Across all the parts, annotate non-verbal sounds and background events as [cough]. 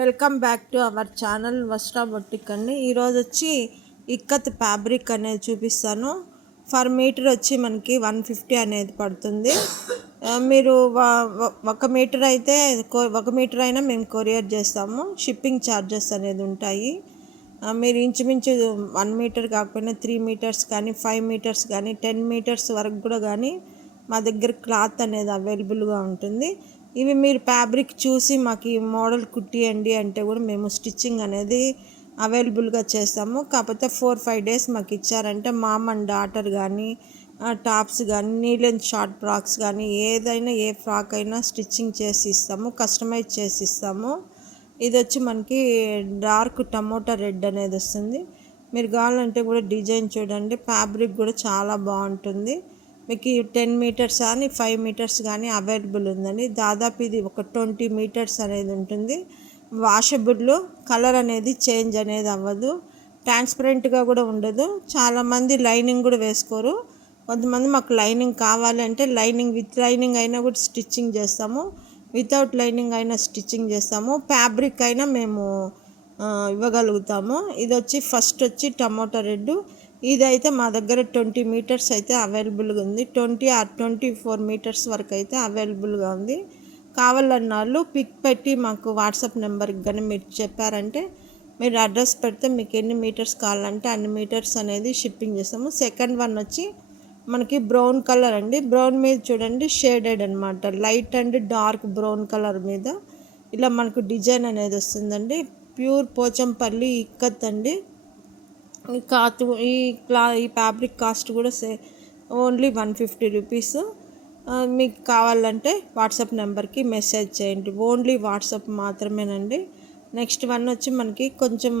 Welcome back to our channel Vastra boutique అండి. ఈరోజు వచ్చి ఇక్కత్ ఫ్యాబ్రిక్ అనేది చూపిస్తాను. ఫర్ మీటర్ వచ్చి మనకి వన్ ఫిఫ్టీ అనేది పడుతుంది. మీరు ఒక మీటర్ అయితే ఒక మీటర్ అయినా మేము కొరియర్ చేస్తాము. షిప్పింగ్ ఛార్జెస్ అనేది ఉంటాయి. మీరు ఇంచుమించు వన్ మీటర్ కాకపోయినా త్రీ మీటర్స్ కానీ ఫైవ్ మీటర్స్ కానీ టెన్ మీటర్స్ వరకు కూడా కానీ మా దగ్గర క్లాత్ అనేది అవైలబుల్గా ఉంటుంది. ఇవి మీరు ఫ్యాబ్రిక్ చూసి మాకు ఈ మోడల్ కుట్టియండి అంటే కూడా మేము స్టిచ్చింగ్ అనేది అవైలబుల్గా చేస్తాము. కాకపోతే ఫోర్ ఫైవ్ డేస్ మాకు ఇచ్చారంటే మామ్ అండ్ డాటర్ కానీ టాప్స్ కానీ నీలెంత్ షార్ట్ ఫ్రాక్స్ కానీ ఏదైనా ఏ ఫ్రాక్ అయినా స్టిచ్చింగ్ చేసి ఇస్తాము కస్టమైజ్ చేసి ఇస్తాము. ఇది వచ్చి మనకి డార్క్ టమోటా రెడ్ అనేది వస్తుంది. మీరు కావాలంటే కూడా డిజైన్ చూడండి ఫ్యాబ్రిక్ కూడా చాలా బాగుంటుంది. మీకు టెన్ మీటర్స్ కానీ ఫైవ్ మీటర్స్ కానీ అవైలబుల్ ఉందండి. దాదాపు ఇది ఒక ట్వంటీ మీటర్స్ అనేది ఉంటుంది. వాషబుల్లో కలర్ అనేది చేంజ్ అనేది అవ్వదు. ట్రాన్స్పరెంట్గా కూడా ఉండదు. చాలామంది లైనింగ్ కూడా వేసుకోరు. కొంతమంది మాకు లైనింగ్ కావాలంటే లైనింగ్ విత్ లైనింగ్ అయినా కూడా స్టిచ్చింగ్ చేస్తాము. వితౌట్ లైనింగ్ అయినా స్టిచ్చింగ్ చేస్తాము. ఫ్యాబ్రిక్ అయినా మేము ఇవ్వగలుగుతాము. ఇది వచ్చి ఫస్ట్ వచ్చి టమోటా రెడ్ ఇది అయితే మా దగ్గర ట్వంటీ మీటర్స్ అయితే అవైలబుల్గా ఉంది. Twenty or twenty four metres వరకు అయితే అవైలబుల్గా ఉంది. కావాలన్న వాళ్ళు పిక్ పెట్టి మాకు వాట్సాప్ నెంబర్కి కానీ మీరు చెప్పారంటే మీరు అడ్రస్ పెడితే మీకు ఎన్ని మీటర్స్ కావాలంటే అన్ని మీటర్స్ అనేది షిప్పింగ్ చేస్తాము. సెకండ్ వన్ వచ్చి మనకి బ్రౌన్ కలర్ అండి. బ్రౌన్ మీద చూడండి షేడెడ్ అనమాట light and dark brown colour మీద. ఇలా మనకు డిజైన్ అనేది వస్తుందండి. ప్యూర్ పోచంపల్లి ఇక్కత్ అండి కాతు ఈ క్లా ఈ ఫ్యాబ్రిక్ కాస్ట్ కూడా say only one fifty rupees. మీకు కావాలంటే వాట్సాప్ నెంబర్కి మెసేజ్ చేయండి. ఓన్లీ వాట్సాప్ మాత్రమేనండి. నెక్స్ట్ వన్ వచ్చి మనకి కొంచెం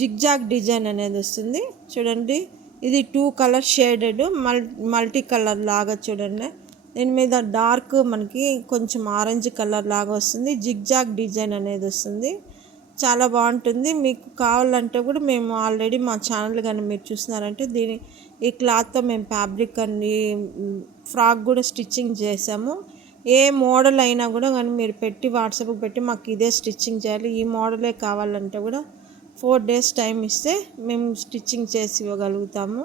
జిగ్జాగ్ డిజైన్ అనేది వస్తుంది. చూడండి ఇది టూ కలర్ షేడెడ్ మల్ మల్టీ కలర్ లాగా చూడండి. దీని మీద డార్క్ మనకి కొంచెం ఆరెంజ్ కలర్ లాగా వస్తుంది. జిగ్జాగ్ డిజైన్ అనేది వస్తుంది. చాలా బాగుంటుంది. మీకు కావాలంటే కూడా మేము ఆల్రెడీ మా ఛానల్ కానీ మీరు చూస్తున్నారంటే దీని ఈ క్లాత్తో మేము ఫ్యాబ్రిక్ అన్ని ఫ్రాక్ కూడా స్టిచ్చింగ్ చేసాము. ఏ మోడల్ అయినా కూడా కానీ మీరు పెట్టి వాట్సాప్కి పెట్టి మాకు ఇదే స్టిచ్చింగ్ చేయాలి. ఈ మోడలే కావాలంటే కూడా ఫోర్ డేస్ టైం ఇస్తే మేము స్టిచ్చింగ్ చేసి ఇవ్వగలుగుతాము.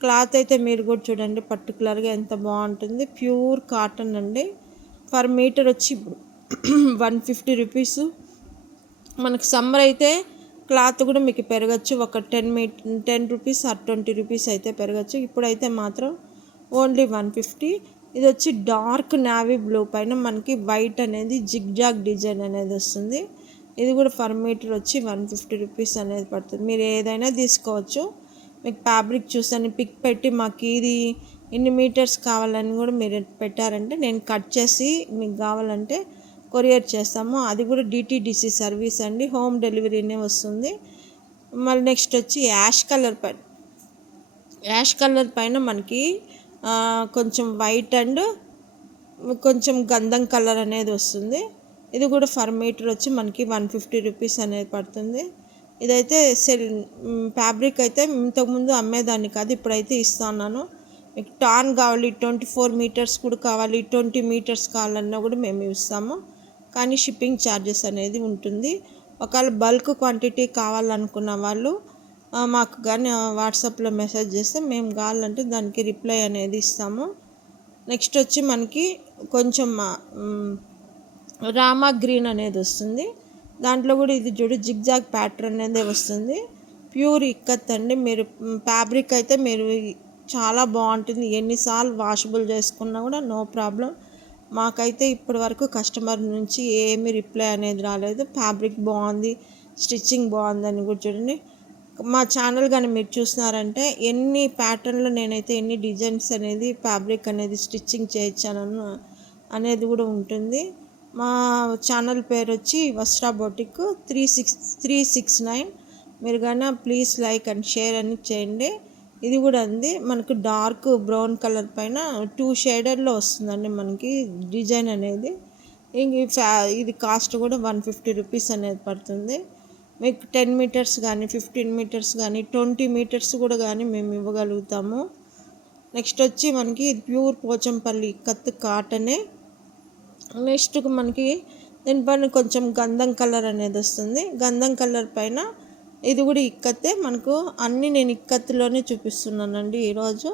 క్లాత్ అయితే మీరు కూడా చూడండి పర్టికులర్గా ఎంత బాగుంటుంది. ప్యూర్ కాటన్ అండి. పర్ మీటర్ వచ్చి ఇప్పుడు [clears throat] వన్ ఫిఫ్టీ రూపీస్. మనకు సమ్మర్ అయితే క్లాత్ కూడా మీకు పెరగచ్చు. ఒక ten me ten rupees or twenty rupees అయితే పెరగచ్చు. ఇప్పుడైతే మాత్రం ఓన్లీ వన్ ఫిఫ్టీ. ఇది వచ్చి డార్క్ నావీ బ్లూ పైన మనకి వైట్ అనేది జిగ్జాగ్ డిజైన్ అనేది వస్తుంది. ఇది కూడా పర్ మీటర్ వచ్చి వన్ ఫిఫ్టీ రూపీస్ అనేది పడుతుంది. మీరు ఏదైనా తీసుకోవచ్చు. మీకు ఫ్యాబ్రిక్ చూసాను పిక్ పెట్టి మాకు ఇది ఇన్ని మీటర్స్ కావాలని కూడా మీరు పెట్టారంటే నేను కట్ చేసి మీకు కావాలంటే కొరియర్ చేస్తాము అది కూడా డిటీడీసీ సర్వీస్ అండి. హోమ్ డెలివరీనే వస్తుంది. మళ్ళీ నెక్స్ట్ వచ్చి యాష్ కలర్ పైన యాష్ కలర్ పైన మనకి కొంచెం వైట్ అండ్ కొంచెం గంధం కలర్ అనేది వస్తుంది. ఇది కూడా ఫర్ మీటర్ వచ్చి మనకి వన్ ఫిఫ్టీ రూపీస్ అనేది పడుతుంది. ఇదైతే సెల్ ఫ్యాబ్రిక్ అయితే ఇంతకుముందు అమ్మేదాన్ని కాదు ఇప్పుడైతే ఇస్తున్నాను. మీకు టాన్ కావాలి ట్వంటీ ఫోర్ మీటర్స్ కూడా కావాలి ట్వంటీ మీటర్స్ కావాలన్నా కూడా మేము ఇస్తాము. కానీ షిప్పింగ్ ఛార్జెస్ అనేది ఉంటుంది. ఒకవేళ బల్క్ క్వాంటిటీ కావాలనుకున్న వాళ్ళు మాకు కానీ వాట్సాప్లో మెసేజ్ చేస్తే మేము కావాలంటే దానికి రిప్లై అనేది ఇస్తాము. నెక్స్ట్ వచ్చి మనకి కొంచెం రామా గ్రీన్ అనేది వస్తుంది. దాంట్లో కూడా ఇది చూడు జిగ్జాగ్ ప్యాటర్న్ అనేది వస్తుంది. ప్యూర్ ఇక్కత్ అండి. మీరు ఫ్యాబ్రిక్ అయితే మీరు చాలా బాగుంటుంది. ఎన్నిసార్లు వాషబుల్ చేసుకున్నా కూడా నో ప్రాబ్లం. మాకైతే ఇప్పటి వరకు కస్టమర్ నుంచి ఏమీ రిప్లై అనేది రాలేదు. ఫ్యాబ్రిక్ బాగుంది స్టిచ్చింగ్ బాగుందని కూడా చూడండి. మా ఛానల్ కానీ మీరు చూస్తున్నారంటే ఎన్ని ప్యాటర్న్లు నేనైతే ఎన్ని డిజైన్స్ అనేది ఫ్యాబ్రిక్ అనేది స్టిచ్చింగ్ చేయించాను అనేది కూడా ఉంటుంది. మా ఛానల్ పేరు వచ్చి Vastra boutique three six three six nine. మీరు కానీ ప్లీజ్ లైక్ అండ్ షేర్ అని చేయండి. ఇది కూడా ఉంది మనకు డార్క్ బ్రౌన్ కలర్ పైన టూ షేడర్లో వస్తుందండి మనకి డిజైన్ అనేది. ఫ్యా ఇది కాస్ట్ కూడా వన్ ఫిఫ్టీ రూపీస్ అనేది పడుతుంది. మీకు టెన్ మీటర్స్ కానీ ఫిఫ్టీన్ మీటర్స్ కానీ ట్వంటీ మీటర్స్ కూడా కానీ మేము ఇవ్వగలుగుతాము. నెక్స్ట్ వచ్చి మనకి ఇది ప్యూర్ పోచంపల్లి కత్ కాటనే. నెక్స్ట్ మనకి దీనిపైన కొంచెం గంధం కలర్ అనేది వస్తుంది. గంధం కలర్ పైన ఇది కూడా ఇక్కత్తే మనకు అన్నీ నేను ఇక్కత్తులోనే చూపిస్తున్నానండి ఈరోజు.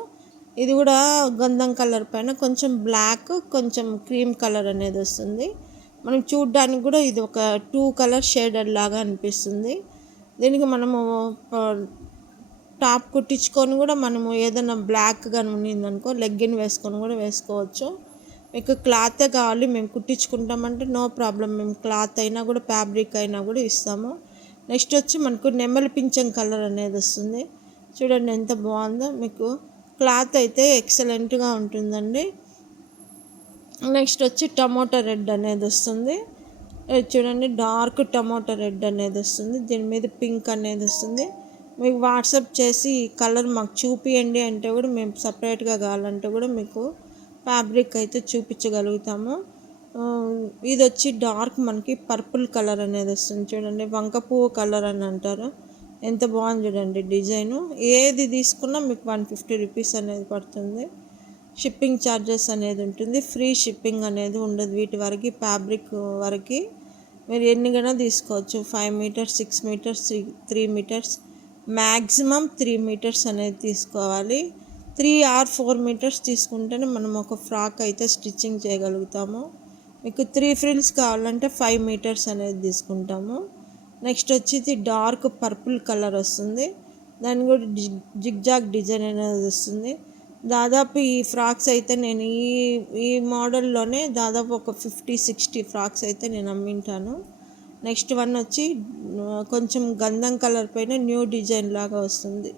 ఇది కూడా గంధం కలర్ పైన కొంచెం బ్లాక్ కొంచెం క్రీమ్ కలర్ అనేది వస్తుంది. మనం చూడ్డానికి కూడా ఇది ఒక టూ కలర్ షేడెడ్ లాగా అనిపిస్తుంది. దీనికి మనము టాప్ కుట్టించుకొని కూడా మనము ఏదైనా బ్లాక్ కానీ ఉన్నిందనుకో లెగ్గిన్ వేసుకొని కూడా వేసుకోవచ్చు. మీకు క్లాతే కావాలి మేము కుట్టించుకుంటామంటే నో ప్రాబ్లం. మేము క్లాత్ అయినా కూడా ఫ్యాబ్రిక్ అయినా కూడా ఇస్తాము. నెక్స్ట్ వచ్చి మనకు నెమలి పింఛం కలర్ అనేది వస్తుంది. చూడండి ఎంత బాగుందో. మీకు క్లాత్ అయితే ఎక్సలెంట్గా ఉంటుందండి. నెక్స్ట్ వచ్చి టమోటా రెడ్ అనేది వస్తుంది. చూడండి డార్క్ టమోటా రెడ్ అనేది వస్తుంది. దీని మీద పింక్ అనేది వస్తుంది. మీకు వాట్సాప్ చేసి ఈ కలర్ మాకు చూపియండి అంటే కూడా మేము సపరేట్గా కావాలంటే కూడా మీకు ఫ్యాబ్రిక్ అయితే చూపించగలుగుతాము. ఇది వచ్చి డార్క్ మనకి పర్పుల్ కలర్ అనేది వస్తుంది. చూడండి వంక పువ్వు కలర్ అని అంటారు. ఎంత బాగుంది చూడండి డిజైను. ఏది తీసుకున్నా మీకు వన్ ఫిఫ్టీ రూపీస్ అనేది పడుతుంది. షిప్పింగ్ ఛార్జెస్ అనేది ఉంటుంది. ఫ్రీ షిప్పింగ్ అనేది ఉండదు వీటి వరకు ఫ్యాబ్రిక్ వరకు. మీరు ఎన్ని కన్నా తీసుకోవచ్చు. Five metres six metres three three metres. Maximum three metres అనేది తీసుకోవాలి. త్రీ ఆర్ ఫోర్ మీటర్స్ తీసుకుంటేనే మనం ఒక ఫ్రాక్ అయితే స్టిచ్చింగ్ చేయగలుగుతాము. మీకు త్రీ ఫ్రిల్స్ కావాలంటే ఫైవ్ మీటర్స్ అనేది తీసుకుంటాము. నెక్స్ట్ వచ్చి ఇది డార్క్ పర్పుల్ కలర్ వస్తుంది. దాని కూడా జిగ్జాగ్ డిజైన్ అనేది వస్తుంది. దాదాపు ఈ ఫ్రాక్స్ అయితే నేను ఈ ఈ మోడల్లోనే దాదాపు ఒక ఫిఫ్టీ సిక్స్టీ ఫ్రాక్స్ అయితే నేను అమ్మింటాను. నెక్స్ట్ వన్ వచ్చి కొంచెం గంధం కలర్ పైన న్యూ డిజైన్ లాగా వస్తుంది.